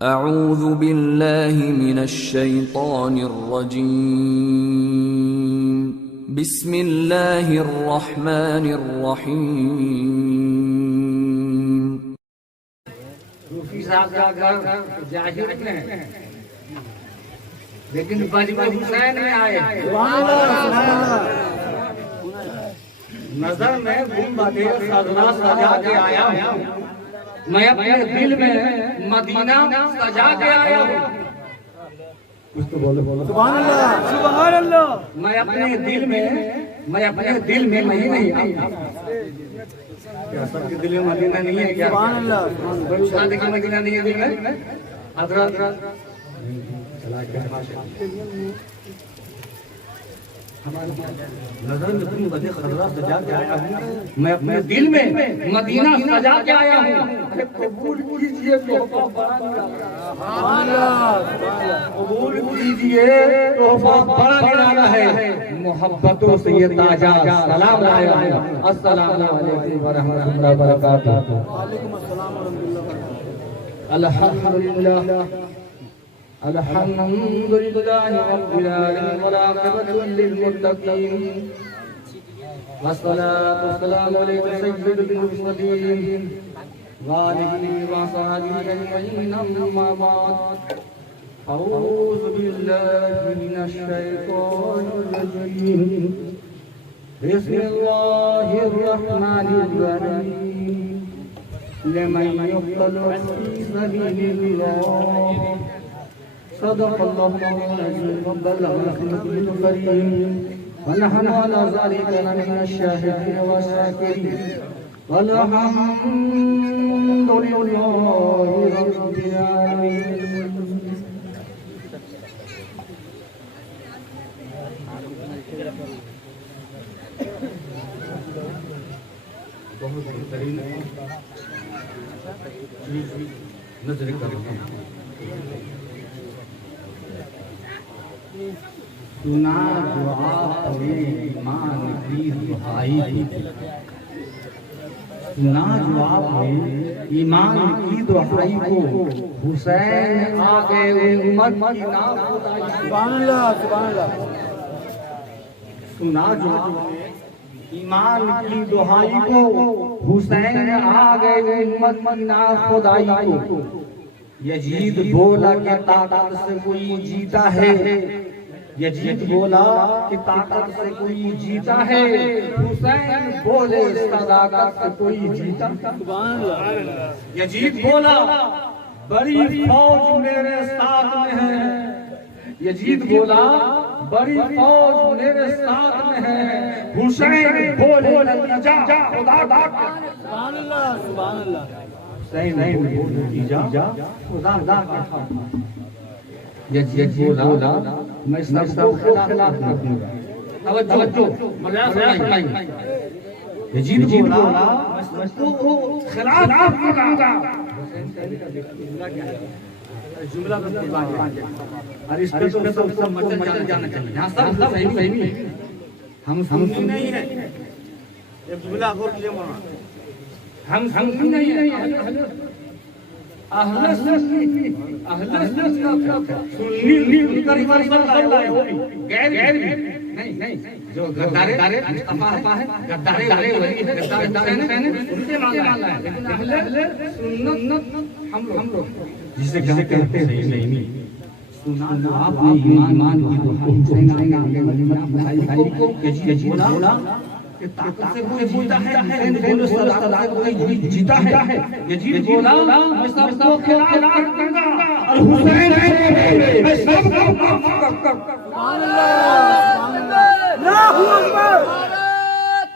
अऊज़ु बिल्लाहि मिनश्शैतानिर रजीम। बिस्मिल्लाहिर रहमानिर रहीम। सूफी साहब का घर जाहिर में है, लेकिन बजवा हुसैन में आए। नजर में गुंबदे सजरा सजा के आया हूँ, मैं अपने दिल में मदीना सजा के आया हूँ। कुछ तो बोलो बोलो। सुभान अल्लाह, सुभान अल्लाह। मैं अपने दिल में नहीं क्या सबके दिल में मदीना नहीं है क्या? सुभान अल्लाह। कोई शादी की मदीना नहीं है दिल में? हजरत नजर में तुम बदे खजरा सजा के आया हूँ, मैं अपने दिल में मदीना सजा के आया हूँ। कबूल कीजिए तोहफा बड़ा निराला, कबूल कीजिए तोहफा बड़ा निराला है। मोहब्बतों से ये ताजा सलाम लाया है। अस्सलामु अलैकुम व रहमतुल्लाहि व बरकातुहू। वालेकुम अस्सलाम व रहमतुल्लाहि व बरकातुहू। अल्हम्दुलिल्लाह अल्हम्दुलिल्लाहि रब्बिल आलमीन वल आक़िबतु लिल मुत्तक़ीन वस्सलातु वस्सलामु अलैका सय्यिदुल मुरसलीन व आलिहि व सहाबिहि अजमईन अम्मा बाद। अऊज़ु बिल्लाहि मिनश शैतानिर रजीम। बिस्मिल्लाहिर रहमानिर रहीम। लिमन युक़्तलु फ़ी सबीलिल्लाह सदक़ल्लाहु अज़ीम व बल्लगल नबीयुल करीम व नहनु अला ज़ालिका मिनश शाहिदीन व शाकिरीन वल्हम्दुलिल्लाहि रब्बिल आलमीन। बहुत बेहतरीन नजर करें। सुना जो आपने ईमान की दुहाई दी, सुना जो आपने ईमान की दुहाई को हुसैन आ गए उम्मत की नाम खुदाई। सुभान अल्लाह, सुभान अल्लाह। सुना जो आपने ईमान की दुहाई को हुसैन आ गए उम्मत की नाम खुदाई को। यजीद बोला कि ताकत से कोई जीता है, यजीद बोला कि ताकत से कोई जीता है, हुसैन बोले सदाकत से कोई जीता। यजीद बोला बड़ी फौज मेरे साथ में है, यजीद बोला बड़ी फौज मेरे साथ में है, हुसैन बोले नतीजा खुदा दा। सुभान अल्लाह, सुभान अल्लाह। हुसैन बोले नतीजा खुदा दा। यजीद बोला मैं सबको खिलाफ रखूंगा। तवज्जो मर्यादा। यजीद बोला मैं सबको खिलाफ रखूंगा। जुमला का और इस पे तो सब मचल जाना चाहिए। यहाँ सब सही हम सुनी नहीं है। ये जुमला हो लिए हम सुनी नहीं है। अहले सुन्नी गैर नहीं जो गद्दारे मुस्तफा है, गद्दारे वही है, गद्दारे उनसे मांगा है। लेकिन अहले सुन्नत हम लोग जिसे कहते हैं नहीं। सुना आपने ईमान की दुहाई को यजीद बोला कि ताकत से कोई जीता है, बोलो सदाकत कोई जीता है। यजीद बोला मैं सबको खिलाफ रखूंगा और हुसैन मैं सबको माफ करूंगा। सुभान अल्लाह, सुभान अल्लाह। अल्लाहू अकबर,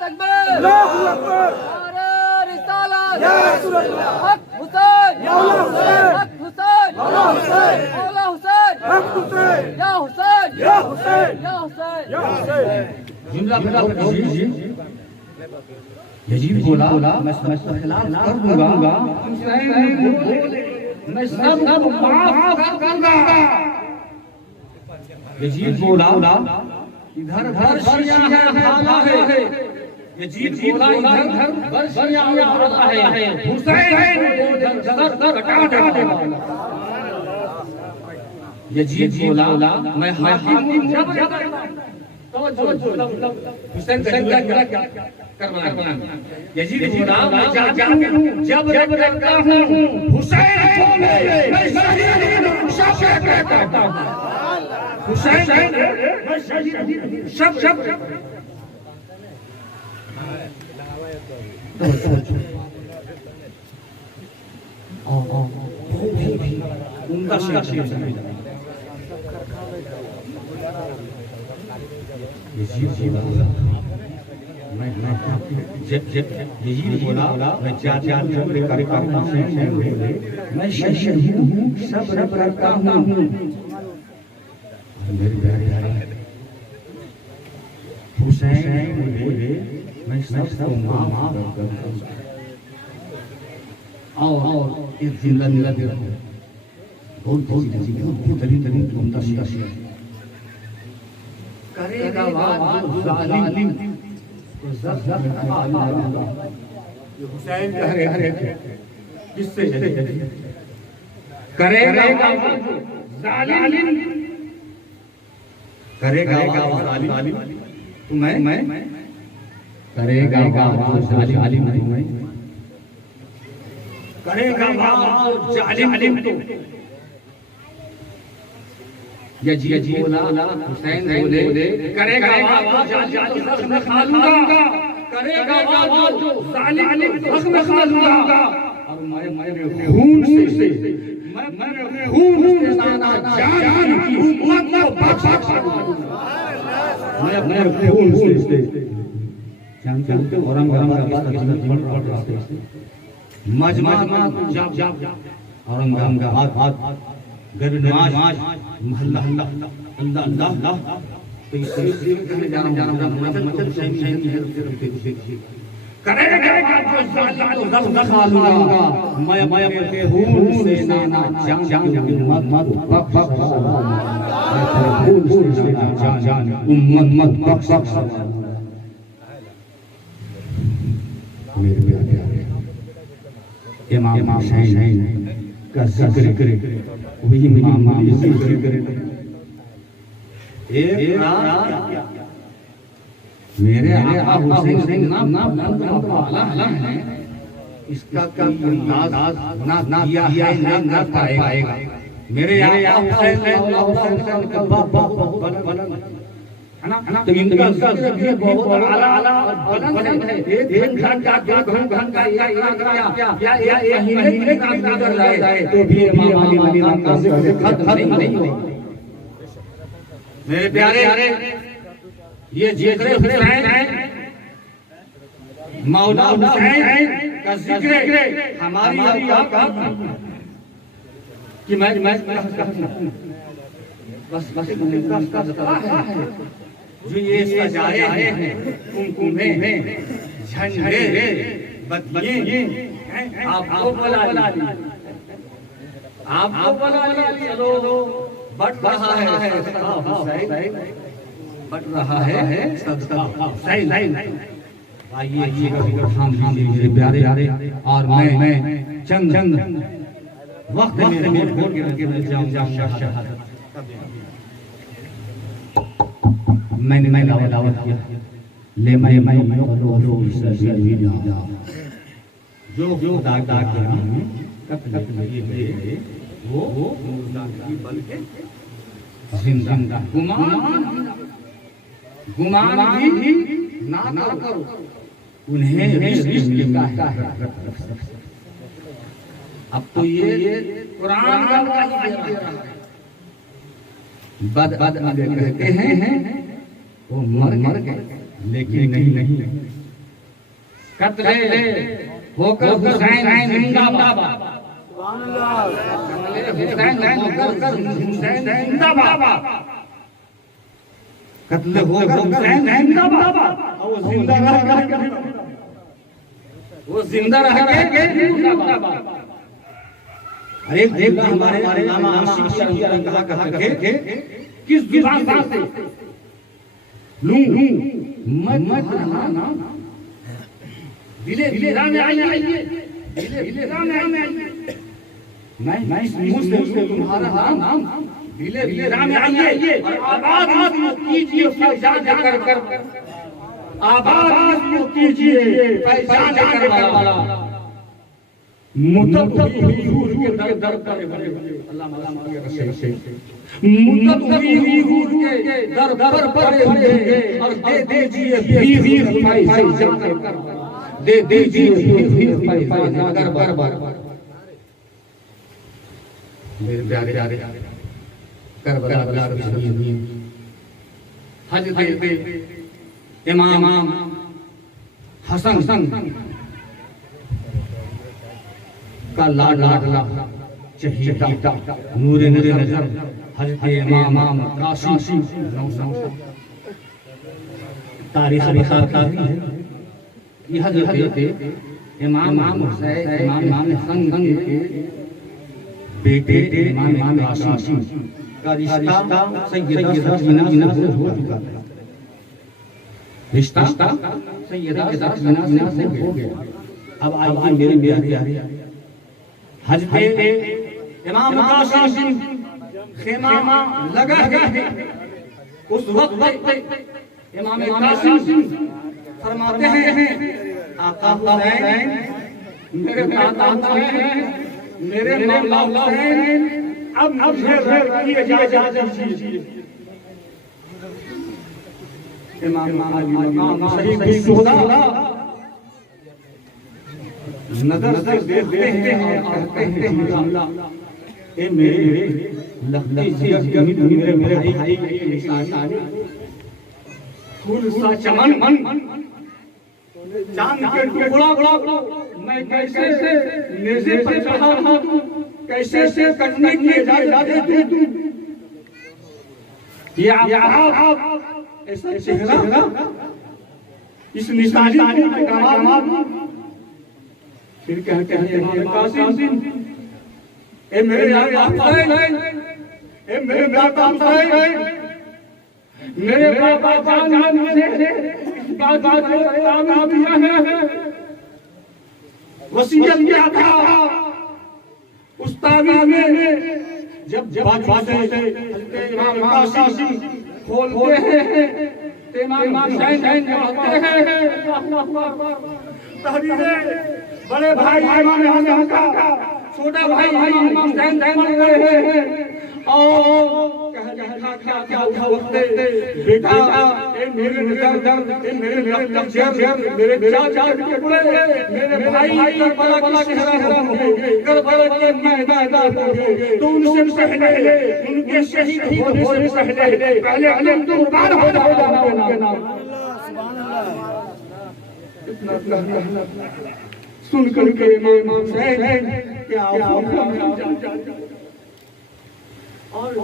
तकबीर, अल्लाहू अकबर। नारे रिसालत या रसूल अल्लाह। हक हुसैन या हुसैन, हक हुसैन या हुसैन, मौला हुसैन, हक हुसैन या हुसैन, या हुसैन, या हुसैन, या हुसैन। जुमला यजीद बोला मैं खिलाफ कर दूंगा, हुसैन बोले मैं सब माफ कर दूंगा। यजीद बोला इधर शिया भाला है, यजीद बोला इधर शिया भाला है, हुसैन बोले सर कटा देने वाला। यजीद बोला मैं हाकिम हूं हुसैन का क्या करवाना। यजीद बोला मैं जाकिर हूं जब करता हूं हुसैन को मैं शहीद सब कहता हूं। हुसैन मैं शहीद सब उनका शेर यजीद बोला मैं शहीद हूँ सब करता हूँ। मेरे प्यारे हुसैन बोले मैं सबको माफ करता हूँ। और एक जिंदा मिला दे रहा हूँ बहुत उम्दा शेर करेगा जालिम हुसैन कह रहे थे किससे करेगा जालिम करेगा जालिम मैं करेगा जालिम मैं करेगा जालिम तो यजीद बोला हुसैन बोले करेगा हक में खा लूंगा करेगा जो जालिम हक में खा लूंगा और मैं खून से मैं खून से नाना जान की हुकूमत को बख्श मैं अपने खून से जानते औरंगाबाद की जीवन पड़ रहा है मजमा जब औरंगाबाद गरनाज महल्ला अल्लाह अल्लाह तो इससे जाना मतलब सही करेगा जो खा लूंगा मैं अपने खून से नाना जान उम्मत बख्श मेरे प्यारे इमाम हुसैन का जिक्र वही इमाम जिक्र एक रात मेरे आका हुसैन नाम वाला है इसका कोई ना किया है ना पाएगा। मेरे आका हुसैन का बाबा है ना तो इनका जिक्र बहुत आला बुलंद है। एक घंटा 2 घंटा या महीने का गुजर जाए तो भी इमाम अली नाम का जिक्र खत्म नहीं। मेरे प्यारे ये जिक्र हुसैन है मौला हुसैन का जिक्र हमारी आपका कि मैं बस जो ये सजाए हैं कुमकुमे झंडे बत्तियां आपको बुला ली चलो बढ़ रहा है बढ़ रहा है सदका हुसैन। आइए मेरे प्यारे और मैं चंद वक्त में वोट करके मिल जाऊंगा शहादत। मैंने दावत किया ले मैं जो दाग कब लगे वो बल्कि जिंदा गुमान भी ना करो उन्हें लिखा है। अब तो ये कुरान का दे रहा है बद कहते हैं वो मर गए लेकिन नहीं कत्ल होकर हुसैन जिंदाबाद कत्ल होकर हुसैन जिंदाबाद वो जिंदा रह के जिंदाबाद। अरे हमारे नामा आशिक कहा किस जुबान से लूं मैं ना दिले में आइए दिले में आइए मैं मुंह से तुम्हारा नाम धीरे धीरे में आइए और आबाद कीजिए फैजान कर आबाद कीजिए फैजान कर वाला मुद्दत हुई हुजूर के दर पर अल्लाह के रसूल से मुद्दत हुई हुजूर के दर पर और दे दीजिए फिर फैजान कर दे दीजिए फिर फैजान कर बार मेरे प्यारे करबला हजरत इमाम हसन का लाडला चहेता नूरे नजर हजरत इमाम कासिम तारीख बताता है ये हजरत इमाम हुसैन इमाम हसन के बेटे इमाम कासिम का रिश्ता सैयदा सकीना से हो चुका था। रिश्ता सैयदा सकीना से हो गया। अब आइए मेरे प्यारे हजरत इमाम कासिम खेमा लगा है उस वक्त इमाम कासिम फरमाते हैं आका हुसैन मेरे दादा हुसैन मेरे मौला हुसैन अब मुझे की इजाजत दीजिए। इमाम मकाम शहीद शुहदा नजर से देखते हैं और कहते हैं ए मेरे लखती सी मेरे भाई की निशानी फूल सा चमन चांद के टुकड़ा मैं कैसे नेज़े पर चढ़ा हूं कैसे से कटने की इजाजत दे ये आप ऐसा चेहरा इस निशानी के कमाल फिर कहते हैं इमाम कासिम ए मेरे हुसैन ए मेरे दादा हुसैन मेरे बाबा जान मुझे इस बात को दिया है वसीयत किया था उस तावीज़ में जब बादशाह इमाम कासिम खोलते हैं तो इमाम हुसैन कहते हैं तहरीरें बड़े भाई इमाम हसन का छोटा भाई इमाम हुसैन बन गए हैं और क्या वक्त बेटा ए मेरे दर ए मेरे लफ्ज़ मेरे चाचा के टुकड़े मेरे भाई करबला की शहरा होंगे करबला के मैदान होंगे तो उनसे पहले उनके शहीद होने से पहले तुम कुर्बान हो जाना उनके नाम इतना सुन करके इमाम हुसैन क्या और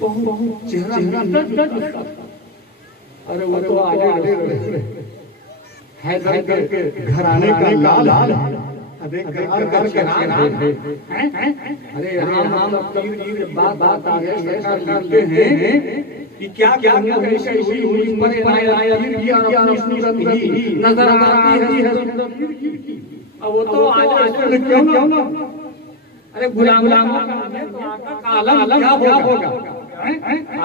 बहुत चेहरा अरे वो तो आगे हैदर के घराने का लाल अरे हम बात आ गए सरकार करते हैं कि क्या क्या कैसे हुई पर आया नजर आती है अब वो तो आज क्यों ना अरे गुलाम का आलम क्या होगा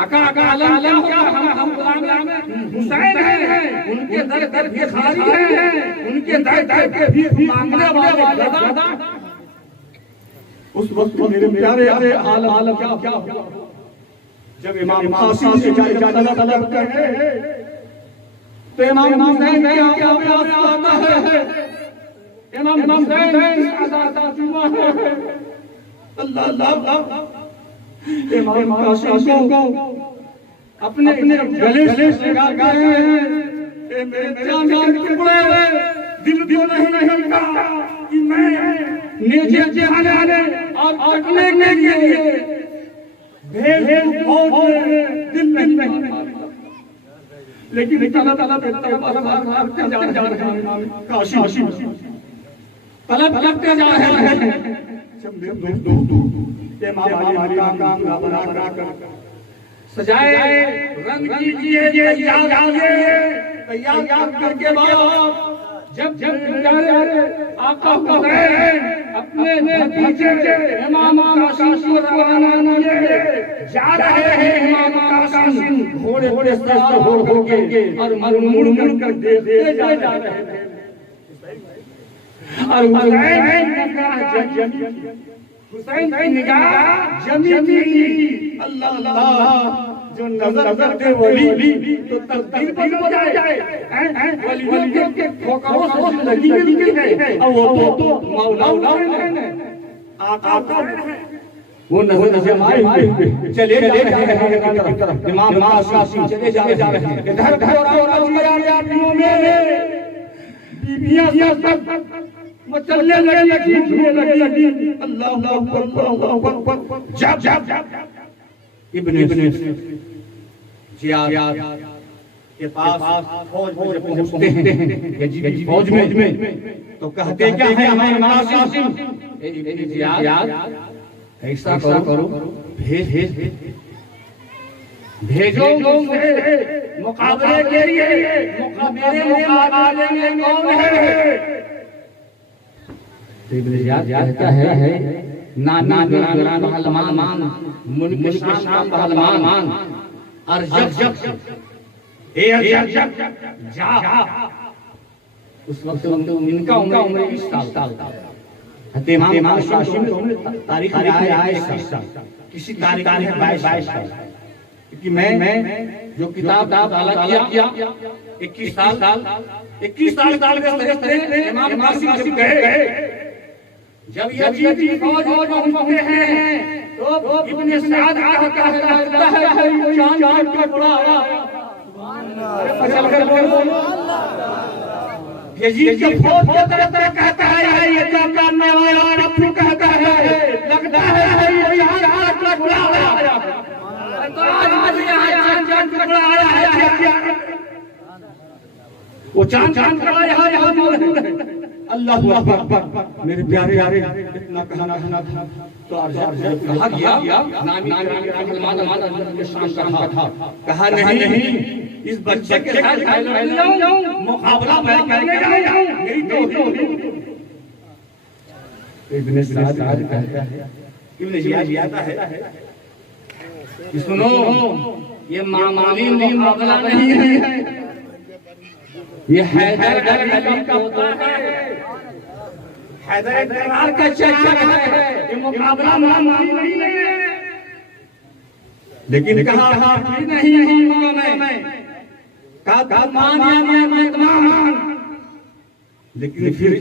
आका आलम क्या हम गुलाम हुसैन हैं उनके दर के खारी हैं उनके दर के भी मांगने वाले दादा उस वक्त मेरे प्यारे आलम क्या हुआ जब इमाम कासिम से तलब करे तो इमाम हुसैन क्या आता है इमाम हुसैन आजाद हुआ है अल्लाह इमाम कासिम को अपने गले से लगा गए हैं ए मेरे जान के टुकड़े दिल नहीं का कि मैं नीचे जाने और अटने के लिए भेज दिल नहीं लेकिन तलब जा रहे हैं कासिम तलब लगते जा रहे हैं काम बना कर सजाए रंग कीजिए तैयार करके बाद जब आका हुसैन अपने भतीजे इमाम कासिम को रवाना किए जा रहे हैं इमाम कासिम घोड़े घोड़े सवार होके और मुड़ मुड़ कर देखते जा रहे हैं और हुसैन की निगाह जमीन की अल्लाह अल्लाह जो नजर दे वली तो तकदीर बदल जाए वलियों के ठोकरों से लगी है और वो तो मौला है आका वो नजर आए हुए चले जा रहे हैं तरफ इमाम कासिम चले जा रहे हैं इधर घर और आदमियों में बीबियां सब मचलने लगी अल्लाह अकबर जब इब्ने जियाद के पास फौज पहुंचते हैं यजीदी फौज में तो कहते क्या है हमारे कासिम इब्ने जियाद ऐसा करो भेजो मुकाबले के लिए मुकाबले में कौन है इब्ने जियाद कहता है ना पहलवान मुनशिशान पहलवान अर्जक जा उस वक्त इनका उम्र 20 साल था इमाम कासिम तारीख में आया है किसी तारीख में 22 साल क्योंकि मैं जो किताब अलग किया 21 साल के इमाम कासिम गए जब यजीदी फौज पहुंचते हैं तो इब्ने साद कहता है चांद का टुकड़ा चल कर बोलो यजीद की फौज के तरफ कहता है ये क्या करने वाला रफ्फू कहता है लगता है ये चांद का टुकड़ा तो आज यहाँ चांद का टुकड़ा आया है वो चांद का यहाँ मौजूद है अल्लाह अकबर मेरे प्यारे इतना कहना था तो अर्जक कहा गया नामी पहलवान के शान का था कहा नहीं इस बच्चे के साथ मुकाबला मैं करने जाऊं मेरी तो इब्ने साद कहता है इब्ने जियाद आता है कि सुनो ये मामूली मुकाबला नहीं है ये हैदर अली का होता है हैदर दरबार का चक्कर है ये मुकाबला मामूली नहीं है लेकिन कहा नहीं मैं कहा मैं तमाम लेकिन फिर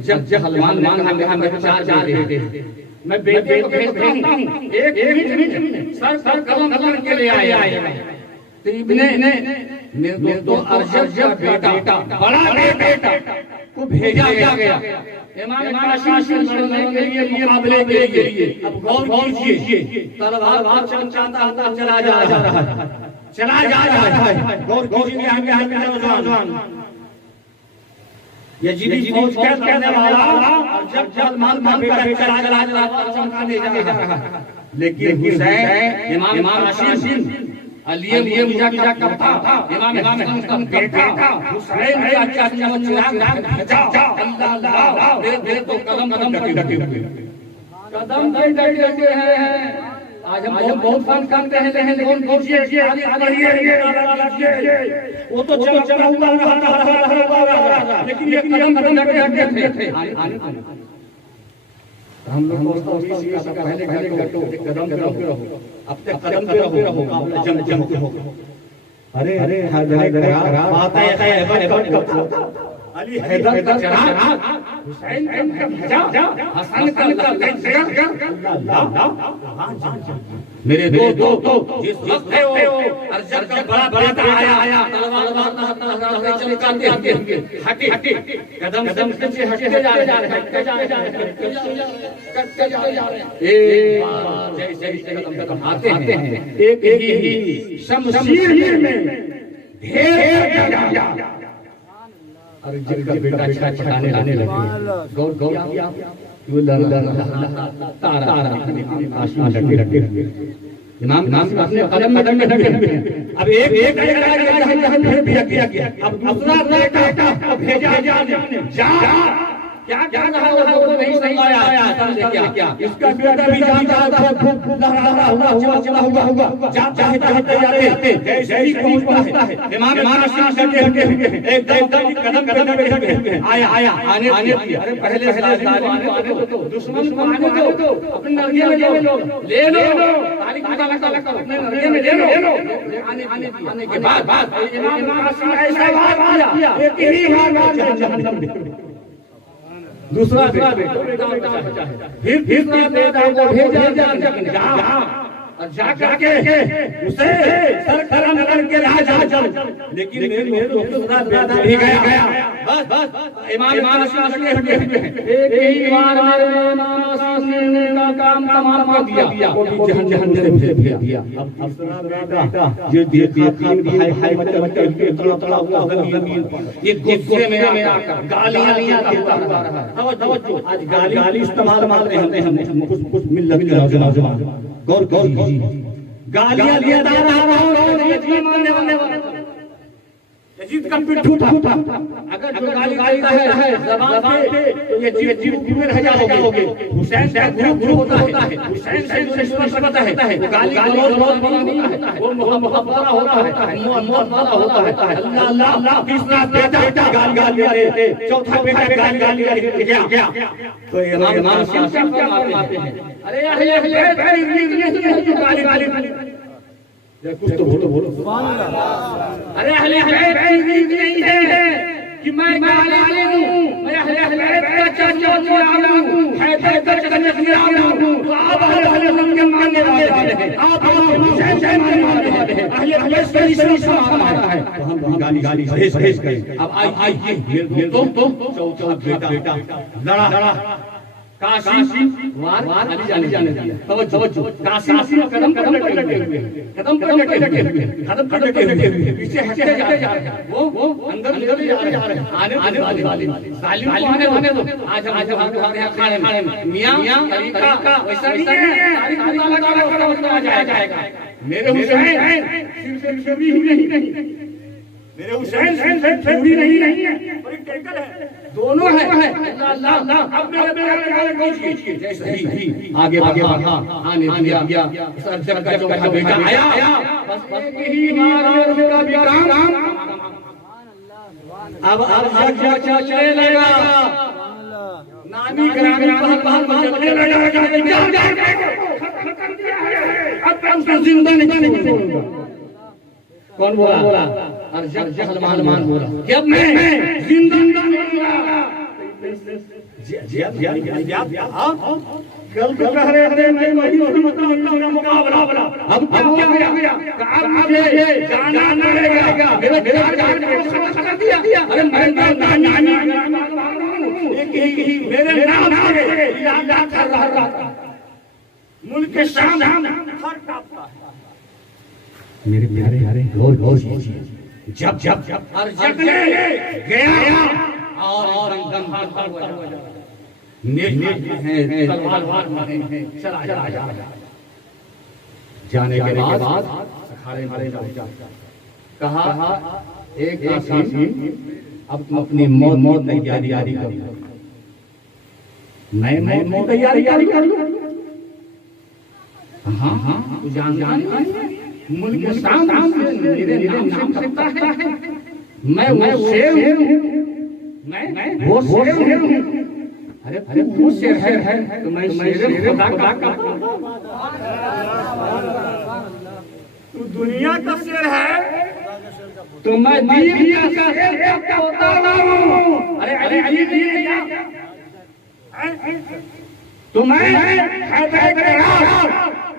जब पहलवान हमें चार दे मैं बेटे को भेजता हूं एक मिनट सर कलम करके ले आए तो इब्ने मेरे दोस्तों अर्जक बेटा बड़ा बेटा को भेजा गया इमाम कासिम से लड़ने के लिए मुकाबले के लिए अब गौर कीजिए तलवार चमचाता चला जा रहा है गौर कीजिए आगे नौजवान यजीदी फौज कैद करने वाला अर्जक माल बेटा चला चमकाने जा रहा है लेकिन हुसैन इमाम कासिम अली मुझा करता था इमाम का बेटा हुसैन का चाचा चुरा अल्लाह दे तो कदम डटे हैं आज हम बहुत फन करते हैं लेकिन कीजिए वो तो चला हुआ रहा लेकिन ये कदम डटे थे हम लोग पहले कदम पे रहो अब तक कदम पे रहो जम के हो अरे बात है अली हैदर का चराग हुसैन का भेजा हसन का मेरे दो जिस वक्त है वो अर्जक का बड़ा आया तलवार चमकाते हटे कदम से हटते जा रहे जैसे कदम आते हैं एक ही शमशीर में ढेर अर्जुन का बेटा छटाने लाने लगे गौर तारा आसमान लगे इमाम अपने कदम में ढके अब एक अब दूसरा भेजा जा क्या क्या कहा वो नहीं सही आया क्या इसका बेटा भी जानता था लहरा हुआ चला हुआ चाहते जाते जैसे ही पहुंचता है इमाम हटे एकदम कदम पे आया आने अरे पहले आने तो दुश्मन को आने दो अपने नरगिया में ले लो तारीख पता करो अपने नरगिया में ले लो आने के बाद इमाम ऐसा बात किया एक ही बार जहन्नम दूसरा बेटा फिर बेटा को भेजा जहाँ और जाकर के उसे सर खड़ा करके राजा चल लेकिन मेरे तो दादा भी गया बस इमाम हटे एक ही बार मेरे का काम तमाम कर दिया वो भी जहन्नम से दिया अब दूसरा बेटा जो तीन भाई तड़ा हुआ जमीन पर ये गुस्से में आकर गालियां देता रहा तवज्जो आज गाली इस्तेमाल करते हैं हम कुछ मिल्लत के नौजवान गौर कीजिए गालियां देता रहा यजीद मानने वाला यजीद का पिट्ठू था अगर जो गाली देता है ज़बान पे तो यजीद पूरे रह जाओगे हुसैन का गुरु होता है हुसैन से निस्बत है गाली गलौज नहीं होता है वो मोहब्बत वाला होता है मोहब्बत वाला होता है अल्लाह अल्लाह तीसरा बेटा गालियां दे चौथा बेटा गालियां दे क्या तो इमाम शाफी फरमाते हैं अरे कुछ तो बोलो सुभान अल्लाह अरे अहले बैत नहीं है कि मैं गाली दूं मैं अहले बैत का चाचा हूं हैदर का चाचा हूं आप अहले के मानने वाले हैं आप हुसैन से मानने वाले हैं अहले बैत से सही मानता है तो हम गाली सहेज करें अब आइए मेरे दोस्तों चौथा बेटा लड़ा काशी वार अली जाने दिया तवज्जो काशी कदम पर लगे हुए पीछे हटते जा रहे हैं वो अंदर निकल जा रहे हैं आने वाले जालिम को आने दो आज हमारे यहाँ खाने में मियां तरीका वैसा नहीं है तारीख पता लगा उसका जाएगा मेरे हुसैन सिर्फ छवि ही नहीं मेरे हुसैन से छवि नहीं है और एक टैंकर है दोनों है अल्लाह अब मेरे कीजिए जैसे ही आगे बढ़ा आने दिया सर जग का चौथा बेटा आया बस यही मार का विराम अब चले लगा नानी ग्राम चलने लगा अब उसका जिंदा नहीं छोड़ूंगा कौन बोला और जब सलमान बोला जब मैं जिंदा नहीं रहा कल तो कह रहे मैं मतलब मुकाबला अब क्या गया अब मुझे जाना पड़ेगा मेरा कर दिया अरे मैं नानी मेरे नाम से याद कर रहा था मुल्क के सामने हर कांपता है मेरे प्यारे गौर जब और जगने गया और तलवार मारे चला जा जाने के बाद अखाड़े में कहा एक कासिम अब तुम अपनी मौत की तैयारी करो मैं मौत तैयारी कर लूं हाँ तू जान मुल्क के सामने मेरे नाम सकता है मैं शेर हूं मैं वो शेर हूं अरे वो शेर है तो मैं शेर खुदा का तू दुनिया का शेर है तो मैं दुनिया का शेर का होता हूं अरे अली तो मैं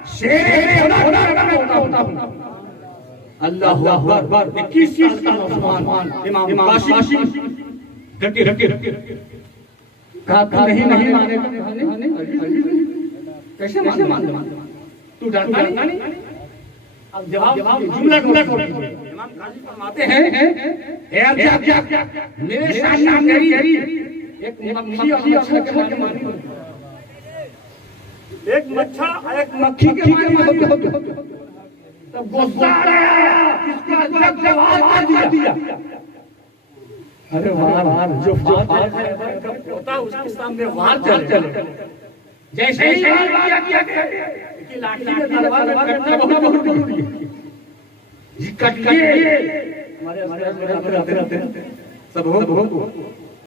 शेर होता हूं अल्लाह अकबर 21 साल का नौजवान इमाम काशी रखे कहा नहीं माने कैसे मान तू डरता नहीं अब जवाब जुमला इमाम काशी फरमाते हैं मेरे सामने एक मक्खी और मानी एक मच्छा एक मक्खी के मारे तब गुस्सा आया किसका जवाब दिया अरे वार जो होता उसके सामने वार चले जैसे ही वार किया कि लाठी में तलवार कटना बहुत जरूरी है। जी कटिए हमारे आते सब हो